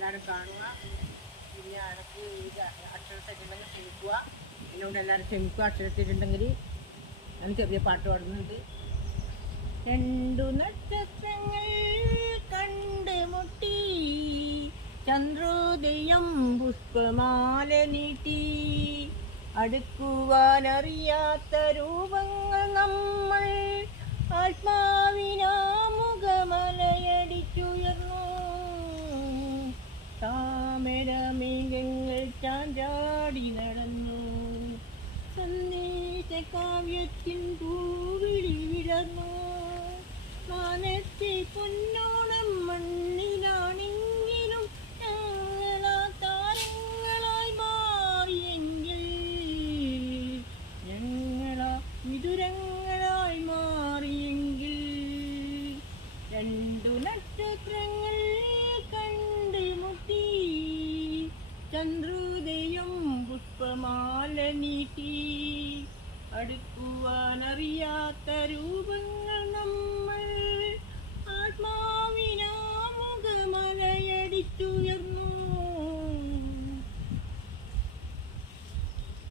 എല്ലാവരും കാണുക. പിന്നെ ഇടയ്ക്ക് ഇത് അക്ഷരത്തെറ്റുണ്ടെങ്കിൽ ക്ഷമിക്കുക. എന്നോട് എല്ലാവരും ക്ഷമിക്കുക. അക്ഷരത്തെറ്റുണ്ടെങ്കിൽ ഞാൻ ചെറിയ പാട്ട് പാടുന്നുണ്ട്. രണ്ടു നക്ഷത്രങ്ങൾ കണ്ടുമുട്ടി, ചന്ദ്രോദയം പുഷ്പമാല നീട്ടി, അടുക്കുവാനറിയാത്ത രൂപങ്ങൾ നമ്മൾ ആത്മാവിനാമുഖമലയടിച്ചുയർന്നു. താമരമേഘങ്ങൾ ചാഞ്ചാടി നടന്നു, സന്ദേശ കാവ്യത്തിൻ പൂവിളി വിടർന്നു. മാനത്തെ പൊന്നോണം മണ്ണിലാണെങ്കിലും ഞങ്ങളാ താരങ്ങളായി മാറിയെങ്കിൽ, ഞങ്ങളാ വിതുരങ്ങളായി മാറിയെങ്കിൽ. രണ്ടു നക്ഷത്രങ്ങൾ കണ്ടുമുട്ടി, ചന്ദ്രോദയം പുഷ്പമാല നീട്ടി, അടുക്കുവാനറിയാത്ത രൂപങ്ങൾ